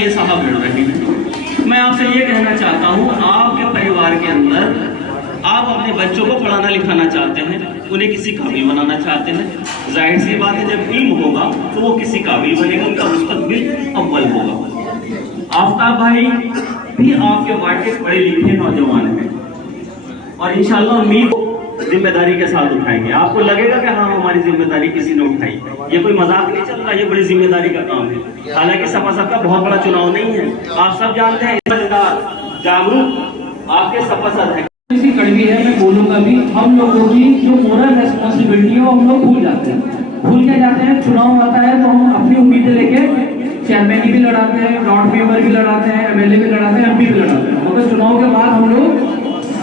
ये साहब लड़ रहे हैं। मैं आपसे ये कहना चाहता हूँ, आपके परिवार के अंदर आप अपने बच्चों को पढ़ाना लिखाना चाहते हैं, उन्हें किसी काबिल बनाना चाहते हैं, जाहिर सी बात है जब इल्म होगा तो वो किसी काबिल बनेगा, उनका मुस्तकबिल अव्वल होगा। आफ्ताब भाई भी आपके वार्ड के पढ़े लिखे नौजवान हैं और इंशाल्लाह उम्मीद जिम्मेदारी के साथ उठाएंगे। आपको लगेगा कि हाँ हमारी जिम्मेदारी किसी ने उठाई, ये कोई मजाक नहीं चल रहा, ये बड़ी जिम्मेदारी का काम है। हालांकि सपा सबका बहुत बड़ा चुनाव नहीं है, आप सब जानते हैं, जागरूक आपके सपा सद है। इसी कड़वी है, मैं बोलूंगा भी, हम लोगों की जो मोरल रेस्पॉन्सिबिलिटी है वो हम लोग भूल जाते हैं। भूल क्या जाते हैं, चुनाव आता है तो हम अपनी उम्मीदें लेके चेयरमैन भी लड़ाते हैं, वार्ड मेंबर भी लड़ाते हैं, एमएलए भी लड़ाते हैं, एमपी भी लड़ाते हैं, मगर चुनाव के बाद हम लोग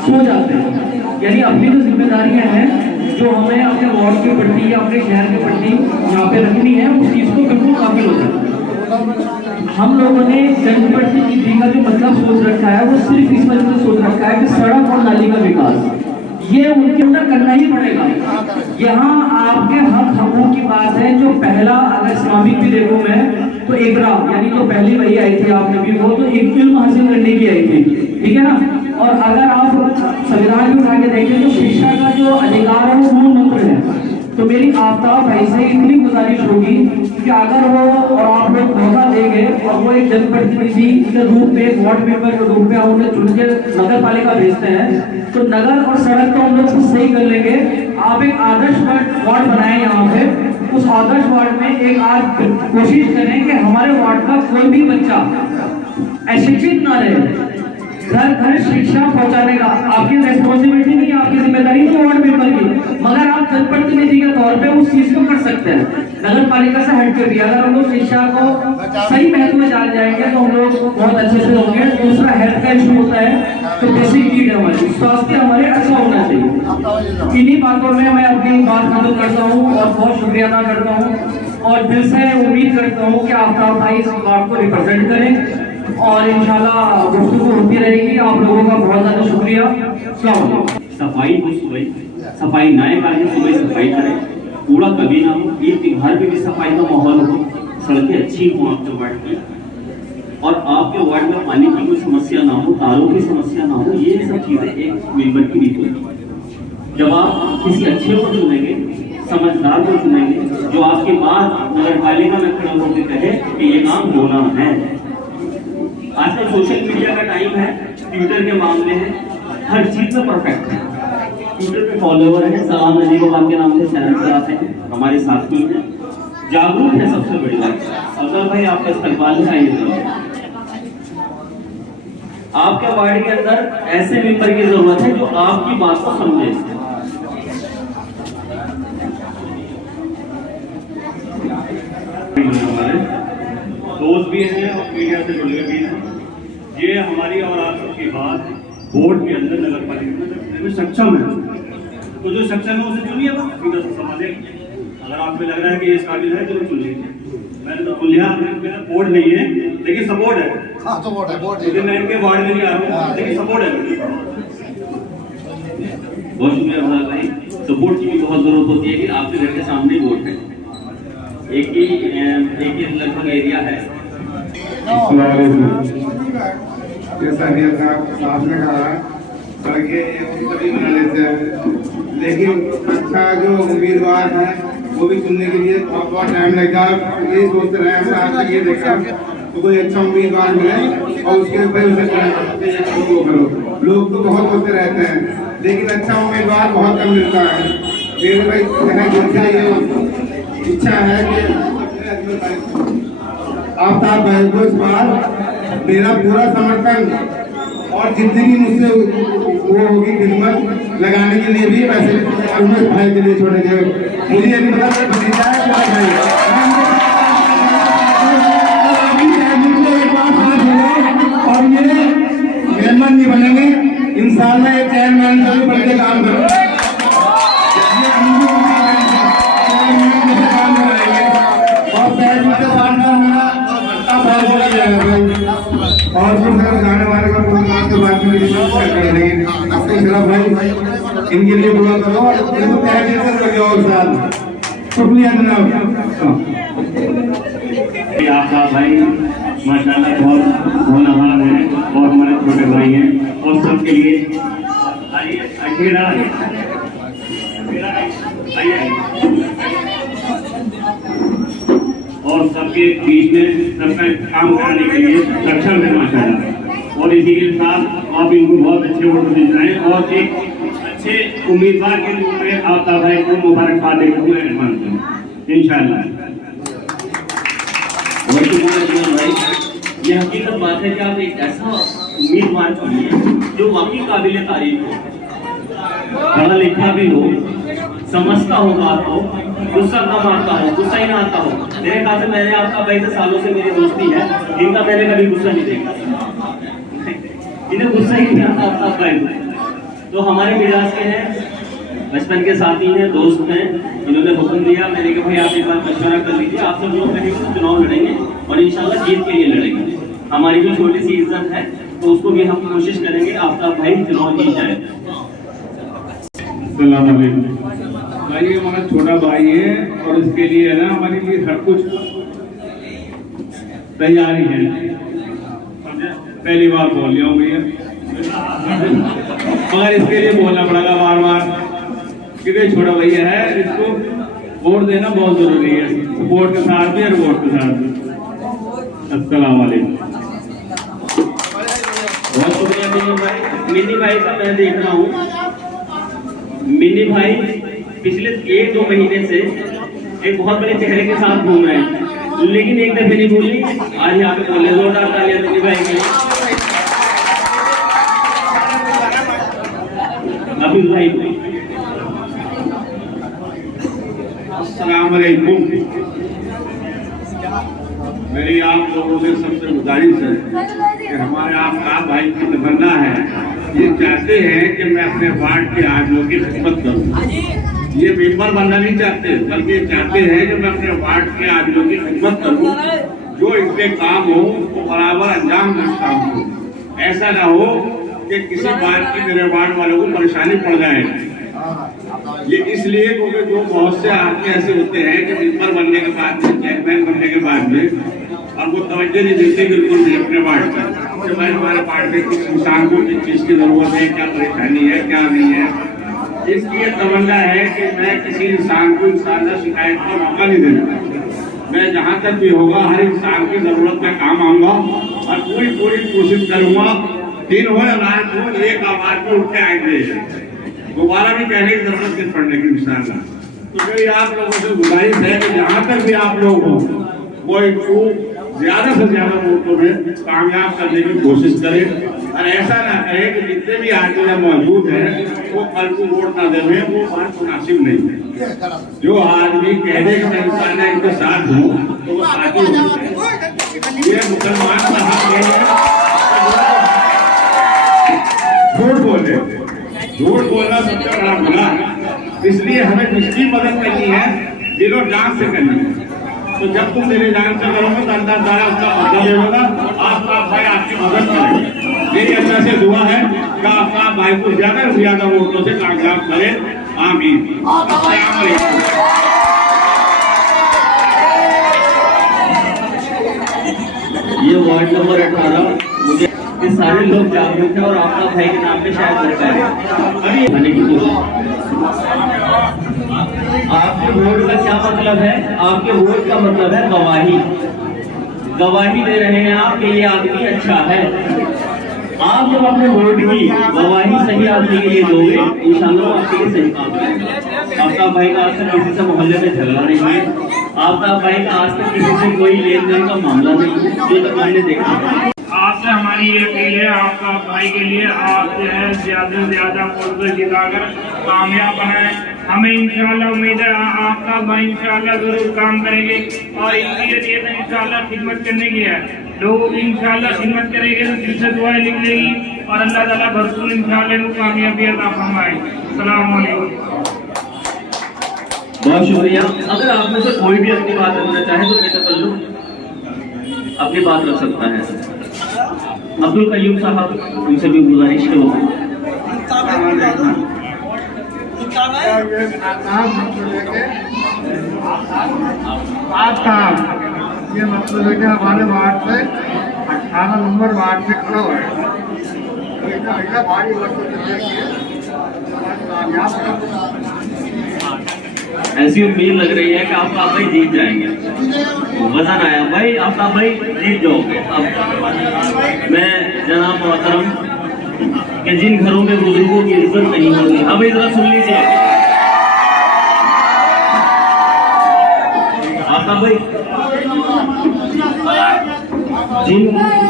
सो जाते हैं। यानी अपनी जो जिम्मेदारियां हैं जो हमें अपने वार्ड के प्रति या अपने शहर के प्रति यहाँ पे रखनी है, उस चीज को बिल्कुल काबिल हो जाता है। हम लोगों ने जनप्रतिनिधि का जो मतलब सोच रखा है वो सिर्फ इस वजह से सोच रखा है कि सड़क और नाली का विकास ये उनके अंदर करना ही पड़ेगा। यहाँ आपके हक हकों की बात है। जो पहला, अगर इस्लामिक भी देखूं मैं तो इकरा यानी जो पहली वही आई थी आप नबी को, तो एक इल्म हासिल करने की आई थी, ठीक है ना। और अगर आप संविधान भी उठा के देखें तो शिक्षा का जो अधिकार है वो मूल मंत्र है। तो मेरी आफ्ताब भाई से इतनी गुजारिश होगी कि अगर वो और आप लोग मौका देंगे और वो एक जनप्रतिनिधि के रूप में, वार्ड मेंबर के रूप में हम उन्हें चुन के नगर पालिका भेजते हैं, तो नगर और सड़क तो हम लोग कुछ सही कर लेंगे। आप एक आदर्श वार्ड बनाएं यहाँ पे, उस आदर्श वार्ड में एक आज कोशिश करें कि हमारे वार्ड का कोई भी बच्चा अशिक्षित ना रहे, घर घर शिक्षा पहुंचाने का आपकी रेस्पॉन्सिबिलिटी नहीं है, आपकी जिम्मेदारी नहीं वार्ड मेंबर की, मगर आप जनप्रतिनिधि के तौर पे उस चीज को कर सकते हैं। नगर पालिका से हट कर भी अगर हम लोग शिक्षा को सही महत्व में जान जाएंगे तो हम लोग बहुत अच्छे से होंगे। दूसरा हेल्थ का इशू होता है, तो बेसिक नीड है हमारी, स्वास्थ्य हमारे अच्छा होना चाहिए। इन्हीं बातों में मैं अपनी बात खत्म करता हूँ और बहुत शुक्रिया अदा करता हूँ और दिल से उम्मीद करता हूँ कि आफ्ताब भाई इस बात को रिप्रेजेंट करें और इंशाल्लाह गुफ्तगू होती रहेगी। आप लोगों का बहुत ज्यादा शुक्रिया। सफाई हो, सफाई नए कार्य सुबह सफाई करें, कूड़ा कभी ना हो, ईद त्योहार में भी सफाई का माहौल हो, सड़कें अच्छी हो आपके वार्ड की, और आपके वार्ड में पानी की कोई समस्या ना हो, तारों की समस्या ना हो। ये सब चीजें एक मेंबर की नीति होती। जब आप किसी अच्छे को चुनेंगे, समझदार को चुनेंगे, जो आपके बाद नगर पालिका में खड़ा होकर कहे कि ये काम होना है। आजकल सोशल मीडिया का टाइम है, ट्विटर के मामले हैं, हर चीज में परफेक्ट है। ट्विटर पे फॉलोवर है, सलाम नजी को के नाम से चैनल चलाते हैं, हमारे साथ में है, जागरूक है, सबसे बड़ी बात। अगर भाई आपका इस्तेमाल है, आइए आपके वार्ड के अंदर ऐसे मेंबर की जरूरत है जो आपकी बात को समझे। दोस्त भी हैं और मीडिया से जुड़े भी हैं। ये हमारी और आप सबकी बात बोर्ड के अंदर नगर पालिका में सक्षम है, तो जो सक्षम है उसे चुनिए, सीधा सा सवाल है। अगर आपको लग रहा है कि ये इस काबिल है तो चुन लीजिए। मैंने तो बोल लिया, मेरा बोर्ड नहीं है लेकिन सपोर्ट है। हाँ सपोर्ट है, बोर्ड मैं इनके वार्ड में नहीं आ रहा हूँ लेकिन सपोर्ट है। बहुत शुक्रिया भाई, सपोर्ट की भी बहुत जरूरत होती है कि आपके घर के सामने ही वोट है, एक ही लगभग एरिया है। जैसा आपने कहा सड़कें सभी बना लेते हैं, लेकिन अच्छा जो उम्मीदवार है वो भी चुनने के लिए बहुत टाइम लगता है। यही सोचते रहे हमने आज तक ये देखा तो कोई अच्छा उम्मीदवार मिले और उसके ऊपर उसे करो। लोग तो बहुत होते रहते हैं लेकिन अच्छा उम्मीदवार बहुत कम मिलता है। मेरे भाई इच्छा है कि आफ्ताब भाई को इस बार मेरा पूरा समर्थन और जितनी भी मुझसे वो होगी खिदमत लगाने के लिए भी पैसे भाई के लिए छोड़ेंगे। मुझे ये नहीं पता भतीजा है और ये मेंबर नहीं बनेंगे, इंशाल्लाह ये चेयरमैन का भी बढ़ के काम करो। और गाने वाले का प्रोग्राम के बाद में भाई इनके लिए दुआ करो और शुक्रिया जनाब। भाई माशाल्लाह बहुत होनहार हैं और हमारे छोटे भाई हैं और सबके लिए आइए और सबके बीच में सबका काम कराने के लिए सक्षम है माशाल्लाह। और इसी के साथ आप इनको बहुत अच्छे वोट दिलाएं और एक अच्छे उम्मीदवार के रूप में आपका भाई को मुबारकबाद देते हुए एडवांस करें इंशाल्लाह। भाई ये हकीकत बात है कि आप एक ऐसा उम्मीदवार चुनिए जो वाकई काबिल तारीफ हो, पढ़ा लिखा भी हो, समझता हो बात को, गुस्सा कम आता हो, गुस्सा ही ना आता हो। मेरे ख्याल से मैंने आपका भाई से सालों से मेरी दोस्ती है, इनका मैंने कभी गुस्सा नहीं देखा, इन्हें गुस्सा ही नहीं आता आपका भाई। तो हमारे मिजाज के हैं, बचपन के साथी हैं, दोस्त हैं, इन्होंने हुक्म दिया, मैंने कहा भाई आप एक बार मशवरा कर लीजिए, आप सब लोग कहेंगे तो चुनाव लड़ेंगे और इंशाल्लाह जीत के लिए लड़ेंगे। हमारी जो छोटी सी इज्जत है तो उसको भी हम कोशिश करेंगे आपका भाई चुनाव जीत जाए। भाई ये हमारा छोटा भाई है और इसके लिए है ना हमारे लिए हर कुछ तैयारी है। पहली बार बोल लिया हूँ भैया, मगर इसके लिए बोलना पड़ेगा बार बार क्योंकि छोटा भैया है, इसको वोट देना बहुत जरूरी है, सपोर्ट के साथ भी और वोट के साथ भी। अस्सलाम वालेकुम। बहुत शुक्रिया मिनी भाई। मिनी भाई का मैं देख रहा हूँ, मिनी भाई पिछले 1-2 महीने से एक बहुत बड़े चेहरे के साथ घूम रहे हैं, लेकिन एक दफे नहीं भूली, आज यहाँ पे बोले जोरदार तालियां मिनी भाई के। हाफिज भाई अस्सलाम वालेकुम। मेरी आप लोगों से सबसे गुजारिश है कि हमारे आपका भाई की तमन्ना है, ये चाहते हैं कि मैं अपने वार्ड के आदमियों की खिदमत करूं। ये मेंबर बनना नहीं चाहते, बल्कि चाहते हैं कि मैं अपने वार्ड के आदमियों की खिदमत करूं, जो इनके काम हो वो बराबर अंजाम देता हूं। ऐसा ना हो कि किसी बात की मेरे वार्ड वालों को परेशानी पड़ जाए। ये इसलिए क्योंकि जो बहुत से आदमी ऐसे होते हैं कि मेंबर बनने के बाद में, चेयरमैन बनने के बाद में, और वो तवज्जो नहीं देते बिल्कुल भी अपने वार्ड पर कि भाई हमारे वार्ड में किस इंसान को किस चीज की जरूरत है, क्या परेशानी है, क्या नहीं है। इसकी ये तमन्ना है कि मैं किसी इंसान को इंसान शिकायत का मौका नहीं देता। मैं जहाँ तक भी होगा हर इंसान की जरूरत में काम आऊंगा और पूरी कोशिश करूंगा, दिन हो या रात हो, एक आवाज में उठ के आएंगे, दोबारा भी कहने की जरूरत नहीं पड़ने की इंशाअल्लाह। तो मेरी आप लोगों से गुजारिश है कि जहाँ तक भी आप लोग हो वो इनको ज्यादा से ज्यादा वोटों में कामयाब करने की कोशिश करें और ऐसा ना करें कि जितने भी आदमी मौजूद हैं वो कल को वोट ना देवे, वो बात मुनासिब नहीं है। जो आदमी कह दे कि मैं इंसान इनके साथ हूँ तो वो साथी होना चाहिए। ये मुसलमान का हक है झूठ बोले, झूठ बोलना सबसे बड़ा गुनाह है। इसलिए हमें जिसकी मदद करनी है दिलो जान से करनी है। तो जब तुम मेरे जान से करोगे तो अंदर तारा उसका बदला देगा, आपका भाई आपकी मदद करेगा। मेरी अल्लाह से दुआ है कि आपका भाई को ज्यादा से ज्यादा वोटों से कामयाब करे। आमीन। अस्सलाम वालेकुम। ये वार्ड नंबर 18 मुझे ये सारे लोग जागरूक हैं और आपका भाई के नाम पे शायद होता है। अभी आने की कोशिश। आपके वोट का क्या मतलब है? आपके वोट का मतलब है गवाही। गवाही दे रहे हैं आप कि ये आदमी अच्छा है। आप जब अपने वोट की गवाही सही आदमी के लिए दोगे, इंशाअल्लाह आपके लिए सही काम करेंगे। आपका भाई का आज तक किसी से मोहल्ले में झगड़ा नहीं है, आपका भाई का आज तक किसी से कोई लेन देन का मामला नहीं है, जो तक मैंने देखा। आपसे हमारी ये अपील है, आपका भाई के लिए आप जो है ज्यादा से ज्यादा वोट जिताकर कामयाब बनाए। हमें इंशाल्लाह उम्मीद है आपका भाई इंशाल्लाह जरूर काम करेंगे और इनकी ये तो इंशाल्लाह खिदमत करने की है। लोगों की इंशाल्लाह खिदमत करेंगे तो दिल से दुआएं निकलेगी और अल्लाह ताला भरपूर इंशाल्लाह इनको कामयाबी अता फरमाए। अस्सलाम वालेकुम। बहुत शुक्रिया। अगर आप में से कोई भी अपनी बात रखना चाहे तो बेतकल्लुफ अपनी बात रख सकता है। अब्दुल कयूम साहब, उनसे भी गुजारिश है। ये मतलब है कि हमारे वार्ड से 18 नंबर वार्ड से खड़ा हुआ है। ऐसा भारी ऐसी उम्मीद लग रही है कि आपका भाई जीत जाएंगे। वजन आया भाई, आपका भाई जीत जाओगे। अब मैं जनाब मोहतरम कि जिन घरों में बुजुर्गों की इज्जत नहीं होती, अब इधर सुन लीजिए। आपका भाई जिन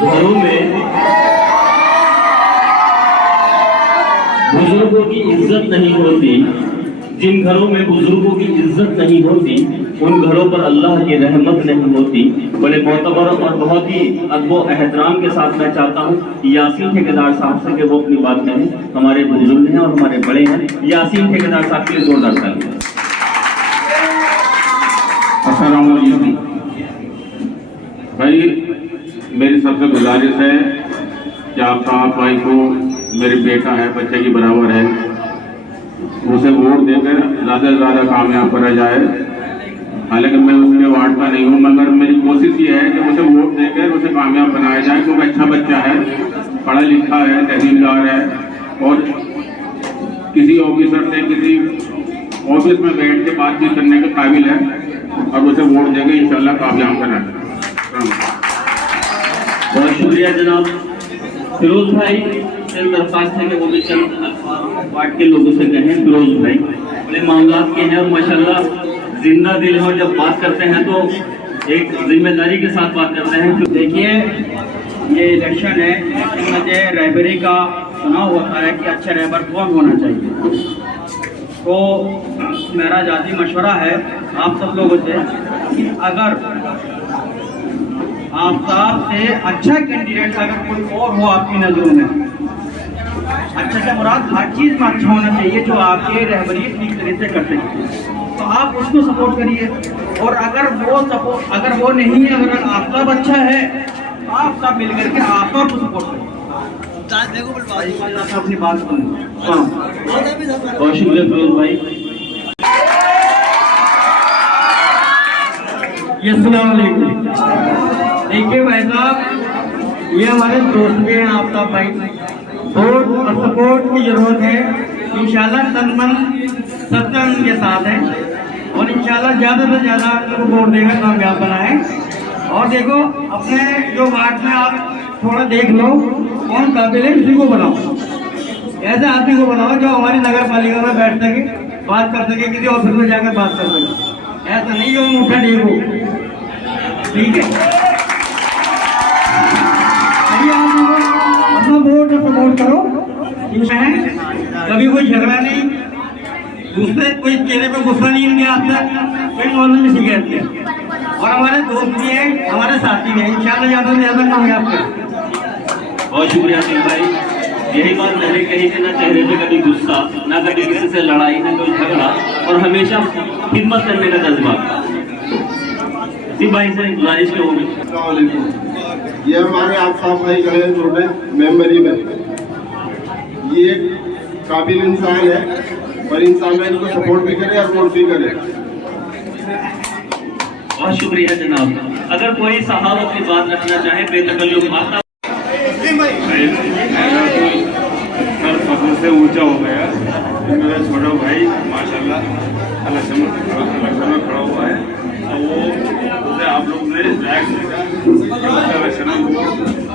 घरों में बुजुर्गों की इज्जत नहीं होती, जिन घरों में बुजुर्गों की इज्जत नहीं होती, उन घरों पर अल्लाह की रहमत नहीं होती। बड़े मोतबर और बहुत ही अदब एहतराम के साथ मैं चाहता हूँ यासीन ठेकेदार साहब से कि वो अपनी बात कहें। हमारे बुजुर्ग हैं और हमारे बड़े हैं। यासीन ठेकेदार साहब के लिए जोरदार तालियां। अस्सलाम वालेकुम भाई, मेरी सबसे गुजारिश है कि आप साहब भाई को, मेरे बेटा है, बच्चे की बराबर है, उसे वोट देकर ज़्यादा से ज़्यादा कामयाब करा जाए। हालांकि मैं उसके वार्ड का नहीं हूँ, मगर मेरी कोशिश ये है कि उसे वोट देकर उसे कामयाब बनाया जाए, क्योंकि अच्छा बच्चा है, पढ़ा लिखा है, तहसीलदार है और किसी ऑफिसर से किसी ऑफिस में बैठ के बातचीत करने के काबिल है, और उसे वोट देकर इंशाल्लाह कामयाब कराना। बहुत शुक्रिया जनाब। फिरोज भाई से दरख्वास्त है कि वो भी चंद वार्ड के लोगों से कहें। फिरोज भाई बड़े मामला के हैं और माशाल्लाह जिंदा दिल है, और जब बात करते हैं तो एक जिम्मेदारी के साथ बात करते हैं। देखिए, ये इलेक्शन है, लेकिन मुझे रहबरी का चुनाव होता है कि अच्छा रहबर कौन होना चाहिए। तो मेरा जाती मशवरा है आप सब लोगों से कि अगर आप से अच्छा कैंडिडेट अगर कोई और हो आपकी नज़रों में, अच्छा से मुराद हर चीज़ में अच्छा होना चाहिए जो आपके रहबरी ठीक तरह से कर सके, तो आप उसको सपोर्ट करिए। और अगर वो नहीं है, अगर आपका अच्छा है, तो आप सब मिल करके आपका को सपोर्ट करिए। अपनी बात सुनो। बहुत शुक्रिया फिरोज भाई। अस्सलाम वालेकुम। देखिए भाई साहब, ये हमारे दोस्त भी हैं, आप सब भाई, वोट और सपोर्ट की जरूरत है। इंशाल्लाह तन मन सत्तन के साथ है, और इंशाल्लाह ज़्यादा से ज़्यादा वोट देकर कामयाब बनाएं। और देखो, अपने जो वार्ड में आप थोड़ा देख लो कौन काबिल है, किसी को बनाओ, ऐसे आदमी को बनाओ जो हमारी नगर पालिका में बैठ सके, बात कर सके, किसी ऑफिस में जाकर बात कर सके। ऐसा नहीं जो मुठा ढेको, ठीक है। अपना वोट सपोर्ट करो, कभी कोई झगड़ा नहीं, दूसरे कोई चेहरे पे गुस्सा नहीं इनके आता, कोई मौलवी में शिकायत नहीं। और हमारे दोस्त भी हैं, हमारे साथी भी हैं, इंशाल्लाह ज़्यादा से ज़्यादा कामयाब करें। बहुत शुक्रिया सिंह भाई। यही बात मैंने कही कि ना चेहरे पे कभी गुस्सा, ना कभी किसी से लड़ाई, ना कोई झगड़ा, और हमेशा खिदमत करने का जज्बा। सिंह भाई से गुजारिश की होगी। ये हमारे आप साहब भाई खड़े हैं छोटे मेंबरी में, ये एक काबिल इंसान है, और इंसान में इनको सपोर्ट भी करे और वोट भी करे। बहुत शुक्रिया जनाब। अगर कोई साहब अपनी बात रखना चाहे बेतकल्लुफ आता सबसे ऊंचा हो गया मेरा छोटा भाई, माशाल्लाह इलेक्शन में खड़ा हुआ है, तो वो उसे आप लोग ने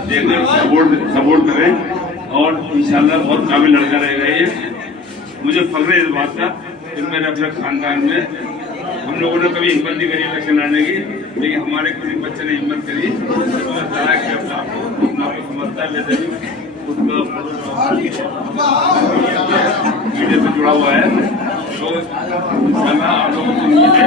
देखने सपोर्ट करें, और इंशाल्लाह बहुत काबिल लड़का रहेगा ये। मुझे फख्र है इस बात का कि मेरे अपने खानदान में हम लोगों ने कभी हिम्मत नहीं करी इलेक्शन लड़ने की, लेकिन हमारे किसी बच्चे ने हिम्मत करी, समझता है वैसे भी मीडिया से जुड़ा हुआ है, तो आप लोगों को उम्मीद है।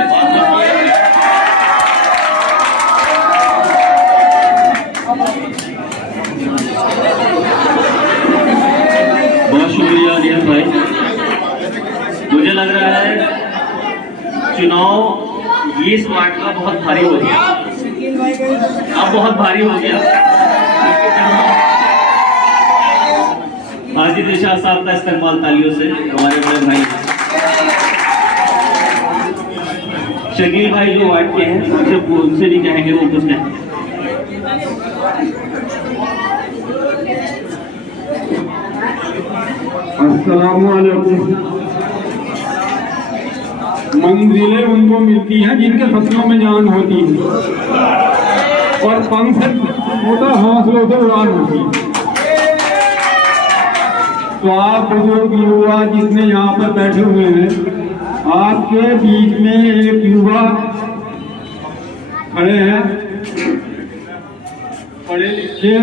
बहुत शुक्रिया रियाज भाई। मुझे लग रहा है चुनाव इस वार्ड का बहुत भारी हो गया, अब बहुत भारी हो गया। हाजिर निशाद साहब का इस्तेमाल तालियों से, हमारे बड़े भाई। शकील भाई जो वार्ड के हैं उनसे भी कहेंगे वो कुछ कहें। अस्सलामुअलैकुम। मंजिलें उनको मिलती हैं जिनके सपनों में जान होती है और पंख से होता हौसलों से उड़ान होती है। तो आप बुजुर्ग युवा जितने यहाँ पर बैठे हुए हैं, आपके बीच में एक युवा खड़े हैं, पढ़े लिखे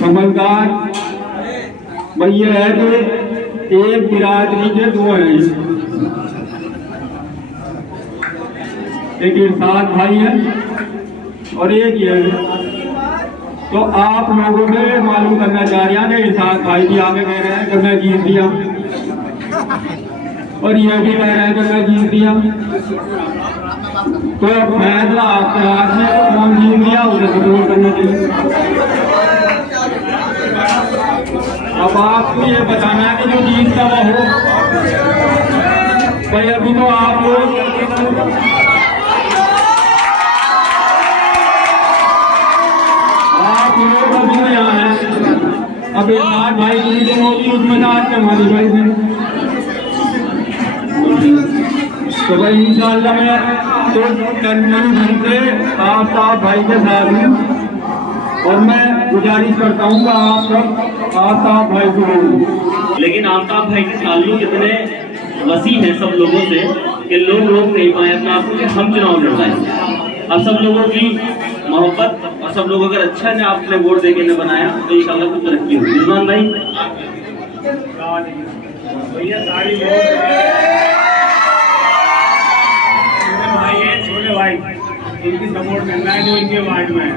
समझदार भैया है कि एक बिरादरी के दो हैं, एक इरशाद भाई है और एक ये है। तो आप लोगों से मालूम करना चाह रहे हैं कि इरशाद भाई भी आगे कह रहे हैं कि मैं जीत दिया और ये भी कह रहे हैं कि मैं जीत दिया। तो फैसला आपके हाथ में, तो कौन जीत दिया उसे सपोर्ट करना चाहिए। अब आपको ये बताना है कि जो जीतता वो हो भाई। अभी तो आप लोग अभी तो यहाँ है। अब इरशाद भाई की मीटिंग होगी उसमें आज के हमारी भाई से तो भाई इंशाअल्लाह मैं तो टर्मिनल घर से आफ्ताब भाई के साथ हूँ और मैं गुजारिश करता हूँ कि आप सब आफ्ताब भाई को। लेकिन आफ्ताब भाई के ताल्लुक इतने वसी हैं सब लोगों से कि लोग रोक नहीं पाए अपने आप को कि हम चुनाव लड़वाएंगे। अब सब लोगों की मोहब्बत और सब लोग अगर अच्छा ने आपने वोट देके ने बनाया तो इंशाल्लाह कुछ तरक्की होगी। रिजवान भाई छोटे भाई इनकी सपोर्ट करना है जो इनके वार्ड में है।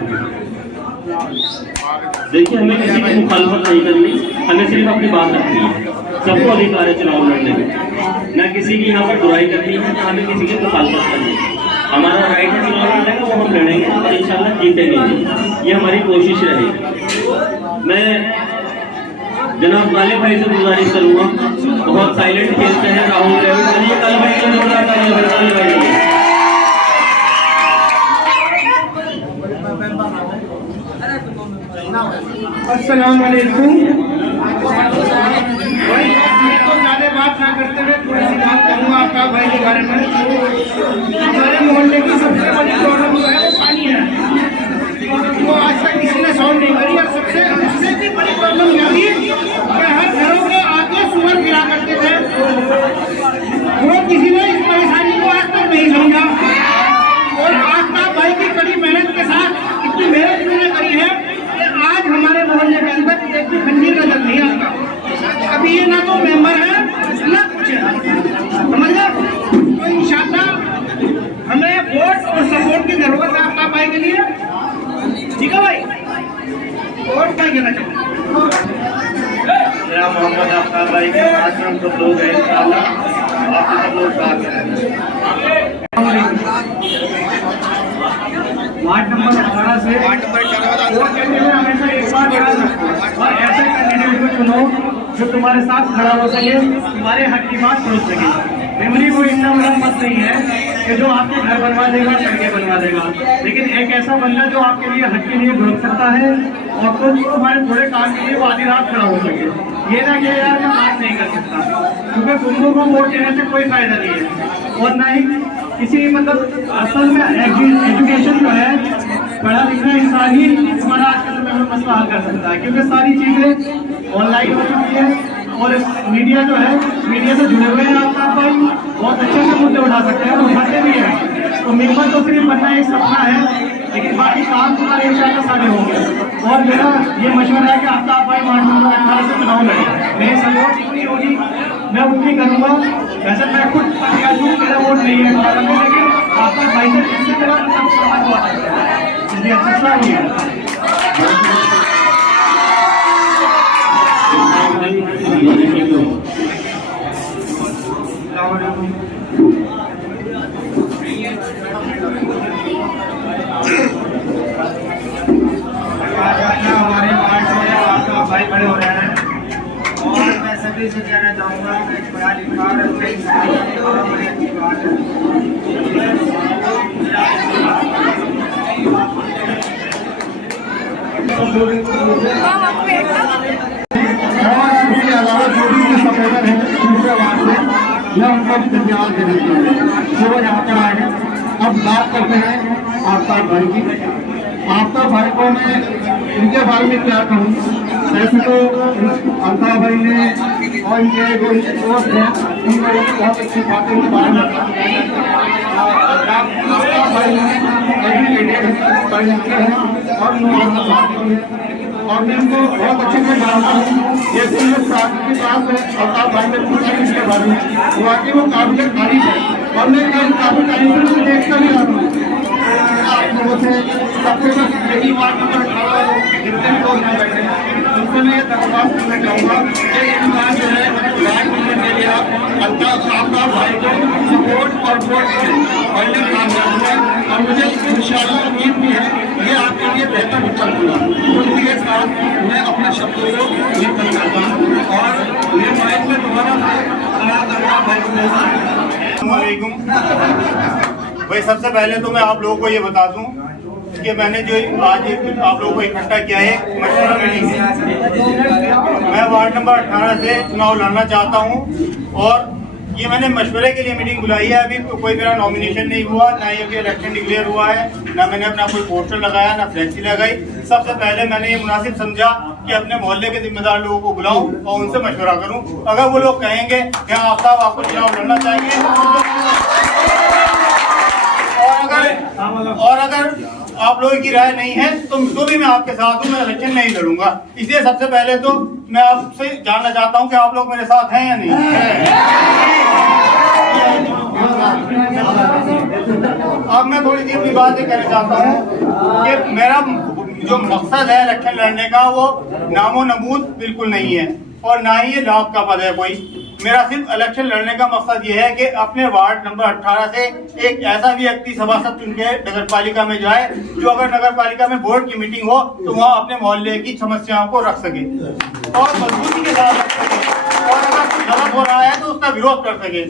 देखिए हमें किसी की मुखालफत नहीं करनी, हमें सिर्फ अपनी बात रखनी है। सबको अधिकार है चुनाव लड़ने में, न किसी की यहाँ पर बुराई करनी है, न हमें किसी की मुखालफत करनी है। हमारा राइट है चुनाव लड़ने का, वो हम लड़ेंगे और इंशाल्लाह जीतेंगे। ये हमारी कोशिश रहेगी। मैं जनाब गालिब भाई से गुजारिश करूँगा, बहुत साइलेंट खेलते हैं राहुल द्रविड़। कल भाई को जोरदार तालियां भाई। अस्सलाम वालेकुम। भाई तो ज़्यादा बात ना करते हुए थोड़ी सी बात करूँगा आपका भाई के बारे में। हमारे मोहल्ले की सबसे बड़ी प्रॉब्लम जो है वो पानी है, वो आज तक किसी ने सॉल्व नहीं करी। और सबसे भी बड़ी प्रॉब्लम यह थी कि हर घरों के आगे सुअर गिरा करते थे, वो किसी ने इस परेशानी को आज तक नहीं समझा। और आफ्ताब भाई की कड़ी मेहनत के साथ इतनी मेहनत इन्होंने करी है कि आज हमारे मोहल्ले के अंदर एक भी खंजीर नजर नहीं आता। अभी ये ना तो मेंबर है ना कुछ है, समझ गए। तो इंशाल्लाह हमें वोट और सपोर्ट की जरूरत है आफ्ताब भाई के लिए, ठीक है भाई। वोट क्या कहना चाहिए मेरा मोहम्मद आफ्ताब भाई के साथ में हम सब लोग हैं इंशाल्लाह, आप सब लोग साथ हैं। वार्ड नंबर 18 से वोट करते हुए हमेशा एक बात याद रखो और ऐसे कैंडिडेट को चुनो जो तुम्हारे साथ खड़ा हो सके, तुम्हारे हक की बात सोच सके। मेमोरी को इतना बड़ा मत नहीं है कि जो आपके घर बनवा देगा, सड़कें बनवा देगा, लेकिन एक ऐसा बंदा जो आपके लिए हक के लिए भड़क सकता है और कुछ तुम्हारे थोड़े काम के लिए वो आधी रात खड़ा हो सके। ये ना कि यार मैं बात नहीं कर सकता, क्योंकि गुंडों को वोट देने से कोई फायदा नहीं है और ना ही किसी मतलब असल में एजुकेशन जो है, पढ़ा लिखा इंसान ही हमारा आज के समय में मसला हल कर सकता है, क्योंकि सारी चीजें ऑनलाइन हो चुकी है और मीडिया जो है, मीडिया से जुड़े हुए हैं। आफ्ताब भाई बहुत अच्छे से मुद्दे उठा सकते हैं और उठाते भी हैं। तो मेंबर तो सिर्फ बनना एक सपना है, लेकिन बाकी काम तुम्हारे इंशाल्लाह सारे होंगे। और मेरा ये मशवरा है कि आफ्ताब भाई वार्ड नंबर 18 से चुनाव लड़े। मेरी सपोर्ट जितनी होगी मैं उतनी करूँगा। वैसे मैं खुद प्रत्याशी हूँ, मेरा वोट नहीं है लेकिन आफ्ताब भाई से जिससे मेरा समझ हुआ है, इसलिए फैसला हुई है। हमारे वार्ड में आफ्ताब भाई खड़े हो रहे हैं और मैं सभी से कहना चाहूँगा कि पढ़ा लिखा और बड़ी अच्छी बात है। उसके अलावा जो भी सपोर्टर है दूसरे वार्ड से मैं उनको भी धन्यवाद देना चाहूँगा। वो यहाँ पर आए हैं। अब बात करते हैं आफ्ताब भाई की। आफ्ताब भाई को मैं इनके बारे में क्या कहूँ, वैसे तो आफ्ताब भाई ने और इनके जो दोस्त हैं उन लोगों की बहुत अच्छी बातों के बारे में आफ्ताब भाई एजुकेटेड है, पढ़े लिखे हैं और और मैं इनको बहुत अच्छे से जानता हूँ। जैसे ये शादी की बात है आफ्ताब भाई ने पूछा इसके बारे में, वाकई वो काबिल तारीफ है और मैं काफी टाइम से देखता भी रहा हूँ। आप लोगों से सबसे बस यही बात जितने भी लोग यहाँ बैठे हैं उनको मैं ये दरख्वास्त करना चाहूँगा कि इन बात जो है राय मिलने के लिए आप आफ्ताब भाई को सपोर्ट और वोट करें और इन्हें कामयाब करें। और मुझे इंशाअल्लाह उम्मीद भी है ये आपके लिए बेहतर विकल्प होगा। उसी के साथ मैं अपने शब्दों को निकल करता हूँ और ये माइक में दोबारा भाई सबसे पहले तो मैं आप लोगों को ये बता दूं कि मैंने जो आज आप लोगों को इकट्ठा किया है मशवरा मीटिंग है। मैं वार्ड नंबर 18 से चुनाव लड़ना चाहता हूं और ये मैंने मशवरे के लिए मीटिंग बुलाई है। अभी कोई मेरा नॉमिनेशन नहीं हुआ, ना ही अभी इलेक्शन डिक्लेयर हुआ है, ना मैंने अपना कोई पोस्टर लगाया, ना फ्लैक्सी लगाई। सबसे पहले मैंने ये मुनासिब समझा कि अपने मोहल्ले के जिम्मेदार लोगों को बुलाऊं और उनसे मशवरा करूं। अगर वो लोग कहेंगे कि हाँ आफ्ताब आपको चुनाव लड़ना चाहिए और अगर आप लोगों की राय नहीं है तो भी मैं आपके साथ हूँ, मैं इलेक्शन नहीं लड़ूंगा। इसलिए सबसे पहले तो मैं आपसे जानना चाहता हूँ कि आप लोग मेरे साथ हैं या नहीं है। अब मैं थोड़ी सी अपनी बात ये कहना चाहता हूँ कि मेरा जो मकसद है इलेक्शन लड़ने का वो नामो नमूद बिल्कुल नहीं है और ना ही ये लाभ का पद है कोई। मेरा सिर्फ इलेक्शन लड़ने का मकसद ये है कि अपने वार्ड नंबर 18 से एक ऐसा भी व्यक्ति सभासद चुन के नगर पालिका में जाए जो अगर नगर पालिका में बोर्ड की मीटिंग हो तो वहाँ अपने मोहल्ले की समस्याओं को रख सके और मजबूती के साथ रख सके और अगर गलत हो रहा है तो उसका विरोध कर सके।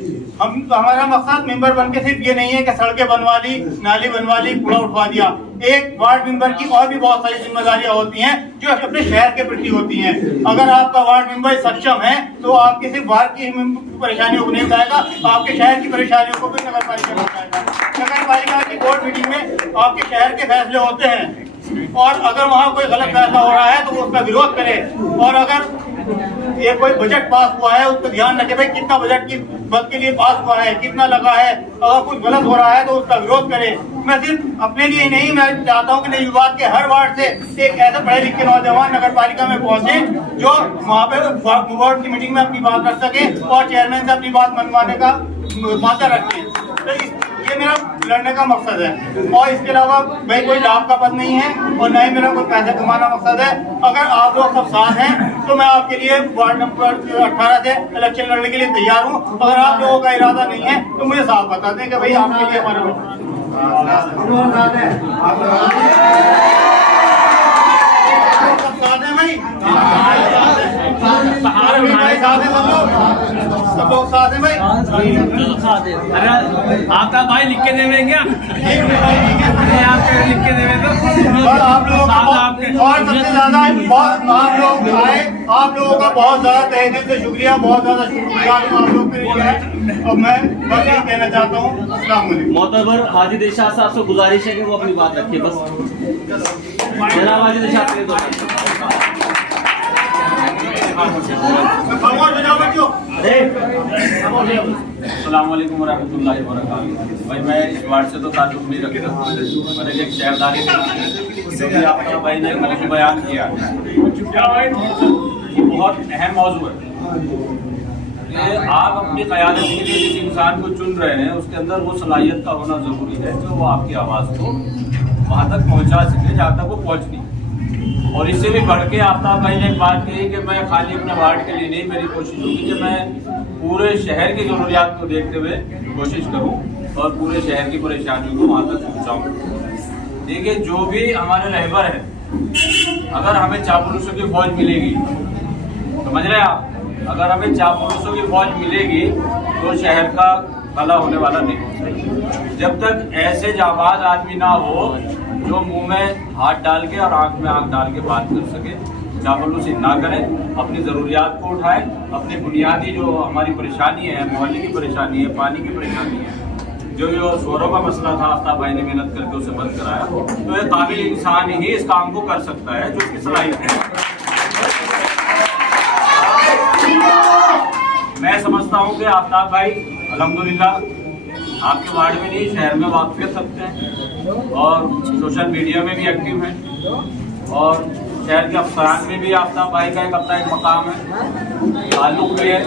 हमारा मकसद मेंबर बन के सिर्फ ये नहीं है कि सड़कें बनवा ली, नाली बनवा ली, कूड़ा उठवा दिया। एक वार्ड मेंबर की और भी बहुत सारी जिम्मेदारियां होती हैं जो अपने शहर के प्रति होती हैं। अगर आपका वार्ड मेंबर सक्षम है तो आपके सिर्फ वार्ड की परेशानियों को नहीं उठाएगा, आपके शहर की परेशानियों को भी नगर पालिका में उठाएगा। नगर पालिका की बोर्ड मीटिंग में आपके शहर के फैसले होते हैं और अगर वहाँ कोई गलत फैसला हो रहा है तो वो उसका विरोध करे और अगर ये कोई बजट पास हुआ है उसको ध्यान रखे भाई कितना बजट की बात के लिए पास हुआ है, कितना लगा है। अगर कुछ गलत हो रहा है तो उसका विरोध करे। मैं सिर्फ अपने लिए नहीं, मैं चाहता हूँ कि नई विभाग के हर वार्ड से एक ऐसे पढ़े लिखे नौजवान नगर पालिका में पहुंचे जो वहाँ पे बोर्ड की मीटिंग में अपनी बात रख सके और चेयरमैन से अपनी बात मनवाने का वादा रखें। तो ये मेरा लड़ने का मकसद है और इसके अलावा भाई कोई लाभ का पद नहीं है और न ही मेरा कोई पैसा कमाना मकसद है। अगर आप लोग सब साथ हैं तो मैं आपके लिए वार्ड नंबर 18 से इलेक्शन लड़ने के लिए तैयार हूँ। अगर आप लोगों का इरादा नहीं है तो मुझे साफ बता दें कि भाई आपके लिए हमारा सब लोग साथ हैं भाई। अरे आपका भाई लिख के देवे क्या? लिख के देवे तो और आप लोगों का और सबसे ज्यादा आप लोग आए, आप लोगों का बहुत ज्यादा तहे दिल से शुक्रिया, बहुत ज्यादा शुक्रिया आप लोग के लिए है। और मैं बस यही कहना चाहता हूँ मोतबर हाजी दिलशाद साहब से गुजारिश है कि वो अपनी बात रखिए बस। जनाब हाजी दिलशाद अस्सलाम वालेकुम वरहमतुल्लाहि वबरकातुहू। भाई मैं इस वार्ड से तो ताल्लुक नहीं रखता, मैंने एक शहरदारी उससे भी आपका भाई ने मौजूद बयान किया। ये बहुत अहम मौजूद है कि आप अपनी क़यादत के लिए जिस इंसान को चुन रहे हैं उसके अंदर वो सलाहियत का होना ज़रूरी है जो वो आपकी आवाज़ को वहाँ तक पहुँचा सके जहाँ तक वो पहुँचनी। और इससे भी बढ़ के आफ्ताब भाई ने एक बात कही कि मैं खाली अपने वार्ड के लिए नहीं, मेरी कोशिश होगी कि मैं पूरे शहर की ज़रूरियात को देखते हुए कोशिश करूं और पूरे शहर की परेशानियों को वहाँ तक पहुँचाऊँ। देखिए जो भी हमारे रहबर हैं, अगर हमें चापलूसों की फौज मिलेगी, समझ रहे हैं आप, अगर हमें चापलूसों की फौज मिलेगी तो शहर का भला होने वाला नहीं। जब तक ऐसे जाबाज आदमी ना हो जो मुंह में हाथ डाल के और आंख में आंख डाल के बात कर सके, चापलूसी ना करें, अपनी ज़रूरियात को उठाएं, अपनी बुनियादी जो हमारी परेशानी है, मोहल्ले की परेशानी है, पानी की परेशानी है, जो शोरों का मसला था, आफ्ताब भाई ने मेहनत करके उसे बंद कराया। तो ये काबिल इंसान ही इस काम को कर सकता है जो उसकी सलाहियत है। मैं समझता हूँ कि आफ्ताब भाई अल्हम्दुलिल्लाह आपके वार्ड में नहीं, शहर में वाकफियत रखते हैं और सोशल मीडिया में भी एक्टिव हैं और शहर के अफसरान में भी आफ्ताब भाई का एक मकाम है, ताल्लुक भी है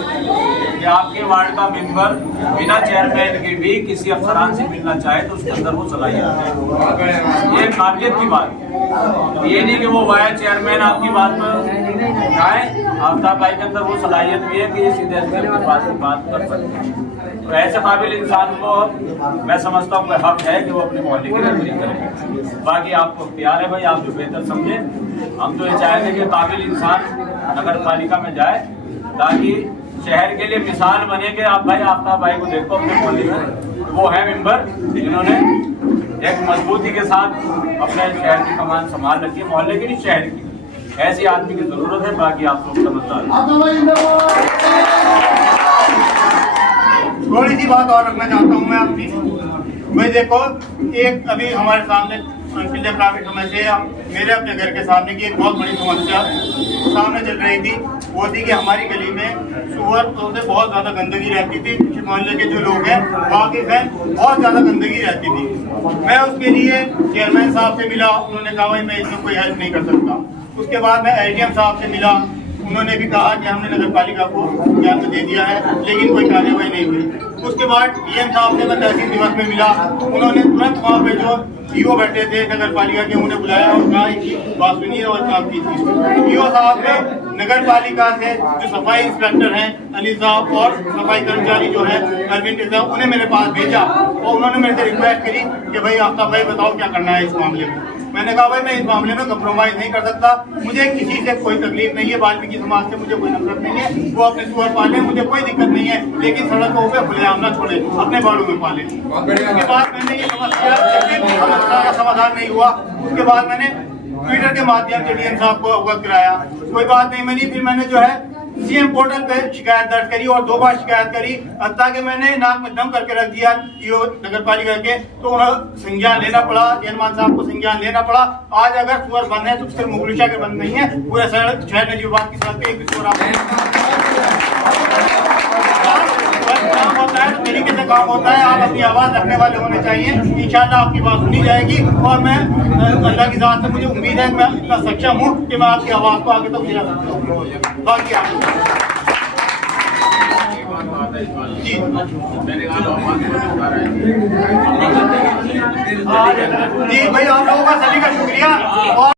कि आपके वार्ड का मेंबर बिना चेयरमैन के भी किसी अफसरान से मिलना चाहे तो उसके अंदर वो सलाहियत है। ये काबिलियत की बात है, ये नहीं कि वो वाया चेयरमैन आपकी बात में जाए, आफ्ताब भाई के अंदर वो सलाहियत भी है कि ये सीधे के पास बात कर सकते हैं। तो ऐसे काबिल इंसान को मैं समझता हूँ हक है कि वो अपने मोहल्ले की रहबरी करे। बाकी आपको इख्तियार है भाई, आप जो बेहतर समझें। हम तो ये चाहते हैं कि काबिल इंसान नगर पालिका में जाए ताकि शहर के लिए मिसाल बने कि आप भाई आफ्ताब भाई को देखो अपने मोहल्ले में, वो है मेंबर जिन्होंने एक मजबूती के साथ अपने शहर की कमान संभाल रखी है, मोहल्ले की नहीं शहर की। ऐसी आदमी की जरूरत है। बाकी आप लोग समझदार। थोड़ी सी बात और रखना चाहता हूँ मैं अपनी। भाई देखो, एक अभी हमारे सामने पिछले काफी समय से मेरे अपने घर के सामने की एक बहुत बड़ी समस्या सामने चल रही थी। वो थी कि हमारी गली में सुअर से बहुत ज्यादा गंदगी रहती थी। मोहल्ले के जो लोग हैं वाकिफ हैं, बहुत ज्यादा गंदगी रहती थी। मैं उसके लिए चेयरमैन साहब से मिला, उन्होंने कहा भाई मैं इसमें कोई हेल्प नहीं कर सकता। उसके बाद मैं एडीएम साहब से मिला, उन्होंने भी कहा कि हमने नगर पालिका को ज्ञान दे दिया है लेकिन कोई कार्रवाई नहीं हुई। उसके बाद डीएम साहब से मैं तहसील दिवस में मिला, उन्होंने तुरंत वहाँ पे जो ईओ बैठे थे नगर पालिका के, उन्हें बुलाया और कहा इनकी बात सुनिए और काम कीजिए। ईओ साहब ने नगर पालिका से जो सफाई इंस्पेक्टर हैं अली साहब और सफाई कर्मचारी जो है अरविंद साहब, उन्हें मेरे पास भेजा और उन्होंने मेरे से रिक्वेस्ट करी कि भाई आफ्ताब भाई बताओ क्या करना है इस मामले में। मैंने कहा भाई मैं इस मामले में कंप्रोमाइज नहीं कर सकता, मुझे किसी से कोई तकलीफ नहीं है, वाल्मीकि समाज से मुझे कोई नफरत नहीं है, वो अपने सुअर पाले, मुझे कोई दिक्कत नहीं है, लेकिन सड़कों पे खुलेआम ना छोड़े, अपने बाड़ों में पाले। उसके बाद मैंने ये समस्या का समाधान नहीं हुआ। उसके बाद मैंने ट्विटर के माध्यम से डीएम साहब को अवगत कराया, कोई बात नहीं बनी। फिर मैंने जो है सीएम पोर्टल पे शिकायत दर्ज करी और 2 बार शिकायत करी, हत्ता कि मैंने नाक में दम करके रख दिया ईओ नगर पालिका के, तो उन्हें संज्ञान लेना पड़ा, चेयरमैन साहब को संज्ञान लेना पड़ा। आज अगर सुअर बंद है तो सिर्फ मुगलिशा के बंद नहीं है, पूरे शहर नजीबाबाद की सड़क पे एक सुअर काम होता है तो तरीके से काम होता है। आप अपनी आवाज रखने वाले होने चाहिए, इंशाल्लाह आपकी बात सुनी जाएगी। और मैं अल्लाह की ज़ात से मुझे उम्मीद है कि मैं इतना सक्षम हूँ कि मैं आपकी आवाज को आगे तक गिरा सकता हूँ। बाकी जी भाई, आप लोगों का सभी का शुक्रिया।